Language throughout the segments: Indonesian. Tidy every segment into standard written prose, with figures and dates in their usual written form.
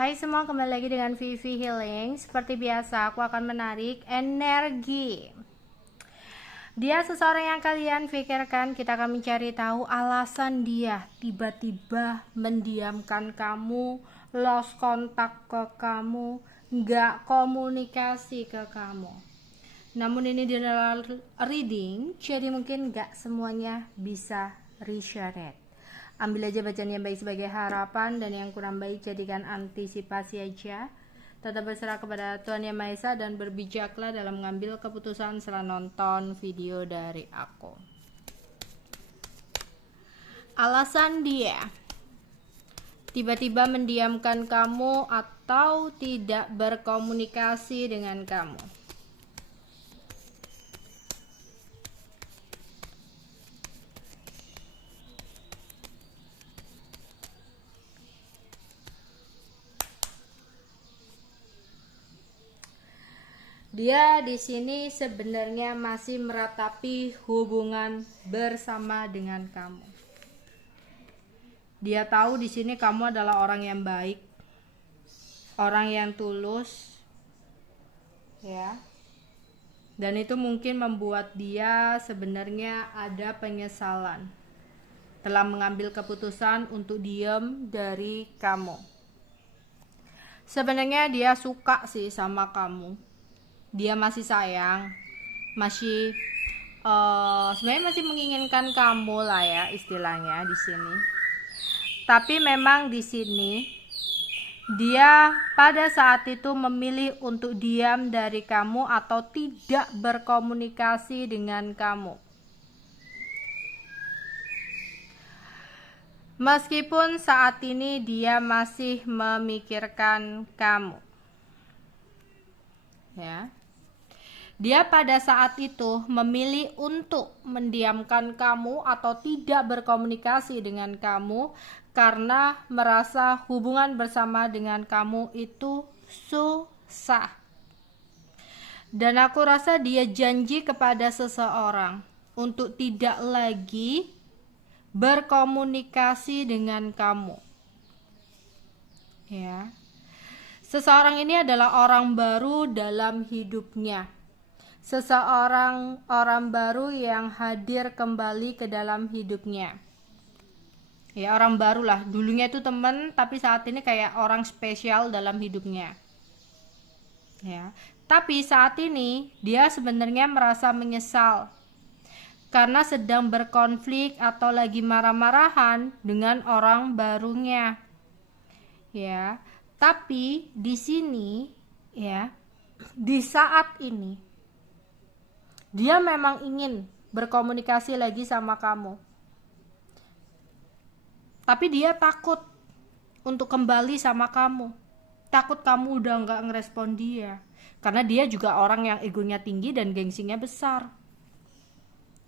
Hai semua, kembali lagi dengan Vivi Healing. Seperti biasa, aku akan menarik energi. Dia seseorang yang kalian pikirkan. Kita akan mencari tahu alasan dia tiba-tiba mendiamkan kamu, lost kontak ke kamu, nggak komunikasi ke kamu. Namun ini adalah reading, jadi mungkin nggak semuanya bisa resonate. Ambil aja bacaan yang baik sebagai harapan, dan yang kurang baik jadikan antisipasi aja. Tetap berserah kepada Tuhan Yang Maha Esa dan berbijaklah dalam mengambil keputusan setelah nonton video dari aku. Alasan dia tiba-tiba mendiamkan kamu atau tidak berkomunikasi dengan kamu. Dia di sini sebenarnya masih meratapi hubungan bersama dengan kamu. Dia tahu di sini kamu adalah orang yang baik, orang yang tulus, ya. Dan itu mungkin membuat dia sebenarnya ada penyesalan telah mengambil keputusan untuk diam dari kamu. Sebenarnya dia suka sih sama kamu. Dia masih sayang, masih sebenarnya masih menginginkan kamu lah ya istilahnya di sini. Tapi memang di sini dia pada saat itu memilih untuk diam dari kamu atau tidak berkomunikasi dengan kamu. Meskipun saat ini dia masih memikirkan kamu. Ya. Dia pada saat itu memilih untuk mendiamkan kamu atau tidak berkomunikasi dengan kamu karena merasa hubungan bersama dengan kamu itu susah. Dan aku rasa dia janji kepada seseorang untuk tidak lagi berkomunikasi dengan kamu. Ya. Seseorang ini adalah orang baru dalam hidupnya. Seseorang orang baru yang hadir kembali ke dalam hidupnya. Ya, orang baru lah. Dulunya itu teman, tapi saat ini kayak orang spesial dalam hidupnya. Ya. Tapi saat ini dia sebenarnya merasa menyesal karena sedang berkonflik atau lagi marah-marahan dengan orang barunya. Ya. Tapi di sini ya, di saat ini dia memang ingin berkomunikasi lagi sama kamu. Tapi dia takut untuk kembali sama kamu. Takut kamu udah gak ngerespon dia. Karena dia juga orang yang egonya tinggi dan gengsinya besar.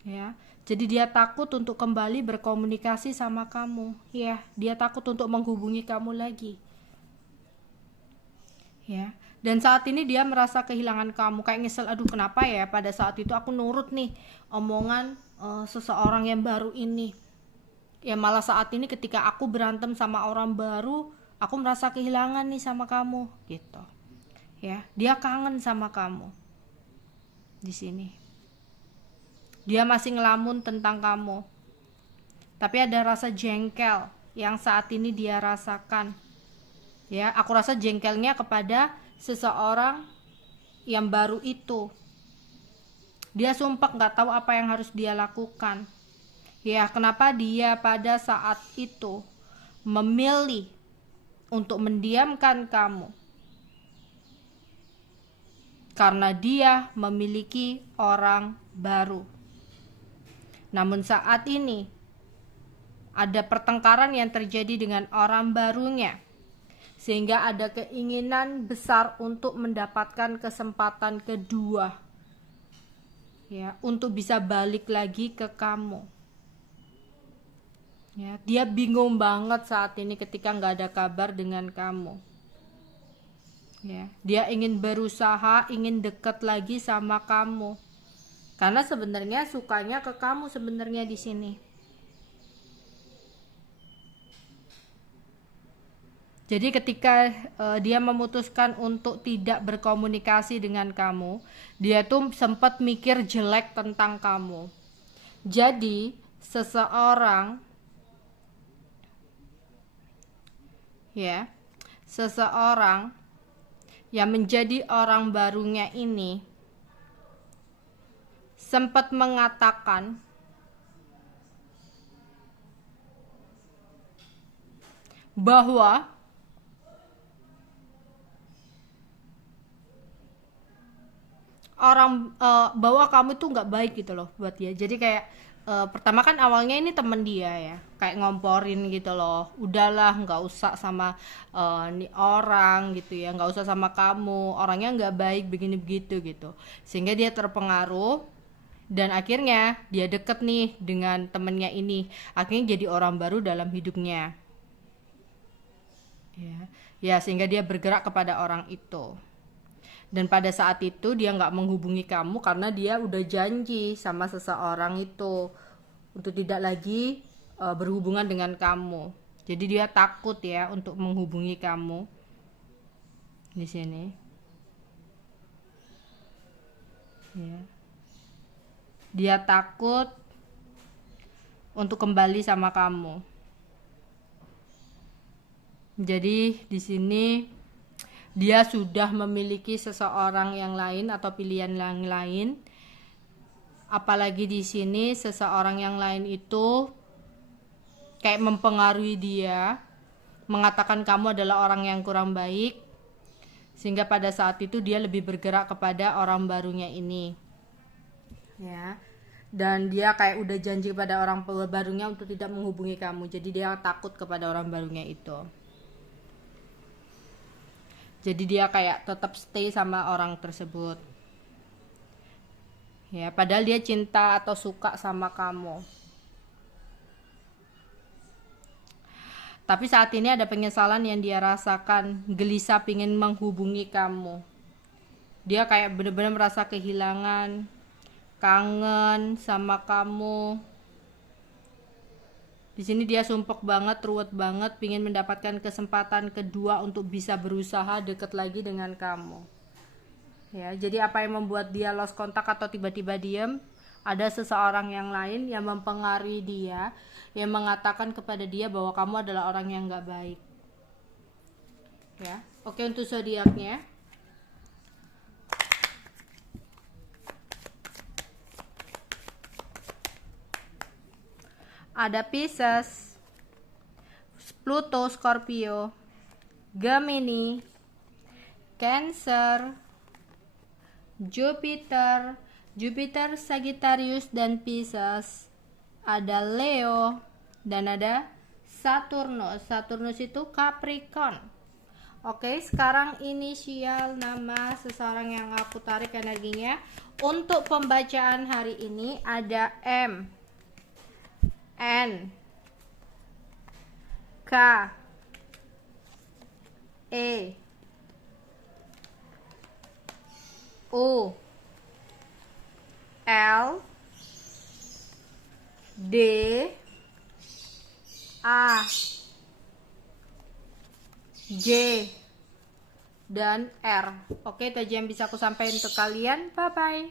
Ya, jadi dia takut untuk kembali berkomunikasi sama kamu. Ya, dia takut untuk menghubungi kamu lagi. Ya. Dan saat ini dia merasa kehilangan kamu, kayak nyesel, aduh kenapa ya pada saat itu aku nurut nih omongan seseorang yang baru ini. Ya malah saat ini ketika aku berantem sama orang baru, aku merasa kehilangan nih sama kamu gitu. Ya, dia kangen sama kamu. Di sini. Dia masih ngelamun tentang kamu. Tapi ada rasa jengkel yang saat ini dia rasakan. Ya, aku rasa jengkelnya kepada seseorang yang baru itu. Dia sumpah gak tahu apa yang harus dia lakukan. Ya, kenapa dia pada saat itu memilih untuk mendiamkan kamu? Karena dia memiliki orang baru. Namun saat ini ada pertengkaran yang terjadi dengan orang barunya. Sehingga ada keinginan besar untuk mendapatkan kesempatan kedua. Ya, untuk bisa balik lagi ke kamu. Ya, dia bingung banget saat ini ketika nggak ada kabar dengan kamu. Ya, dia ingin berusaha, ingin deket lagi sama kamu. Karena sebenarnya sukanya ke kamu sebenarnya di sini. Jadi ketika dia memutuskan untuk tidak berkomunikasi dengan kamu, dia tuh sempat mikir jelek tentang kamu. Jadi seseorang yang menjadi orang barunya ini sempat mengatakan bahwa bahwa kamu tuh nggak baik gitu loh buat dia. Jadi kayak pertama kan awalnya ini temen dia ya, kayak ngomporin gitu loh, udahlah nggak usah sama nih orang gitu ya, nggak usah sama kamu, orangnya nggak baik begini begitu gitu, sehingga dia terpengaruh dan akhirnya dia deket nih dengan temennya ini, akhirnya jadi orang baru dalam hidupnya ya. Ya sehingga dia bergerak kepada orang itu. Dan pada saat itu dia nggak menghubungi kamu karena dia udah janji sama seseorang itu untuk tidak lagi berhubungan dengan kamu. Jadi dia takut ya untuk menghubungi kamu di sini. Ya. Dia takut untuk kembali sama kamu. Jadi di sini dia sudah memiliki seseorang yang lain atau pilihan yang lain. Apalagi di sini seseorang yang lain itu kayak mempengaruhi dia, mengatakan kamu adalah orang yang kurang baik, sehingga pada saat itu dia lebih bergerak kepada orang barunya ini. Ya. Dan dia kayak udah janji kepada orang barunya untuk tidak menghubungi kamu. Jadi dia takut kepada orang barunya itu. Jadi dia kayak tetap stay sama orang tersebut. Ya, padahal dia cinta atau suka sama kamu. Tapi saat ini ada penyesalan yang dia rasakan, gelisah pingin menghubungi kamu. Dia kayak benar-benar merasa kehilangan, kangen sama kamu. Di sini dia sumpek banget, ruwet banget, pingin mendapatkan kesempatan kedua untuk bisa berusaha deket lagi dengan kamu. Ya, jadi apa yang membuat dia lost kontak atau tiba-tiba diem? Ada seseorang yang lain yang mempengaruhi dia, yang mengatakan kepada dia bahwa kamu adalah orang yang nggak baik. Ya, oke untuk zodiaknya. Ada Pisces, Pluto, Scorpio, Gemini, Cancer, Jupiter, Sagittarius dan Pisces. Ada Leo dan ada Saturnus. Saturnus itu Capricorn. Oke, sekarang inisial nama seseorang yang aku tarik energinya. Untuk pembacaan hari ini ada M, N, K, E, U, L, D, A, J, dan R. Oke, itu aja yang bisa aku sampaikan untuk kalian. Bye bye.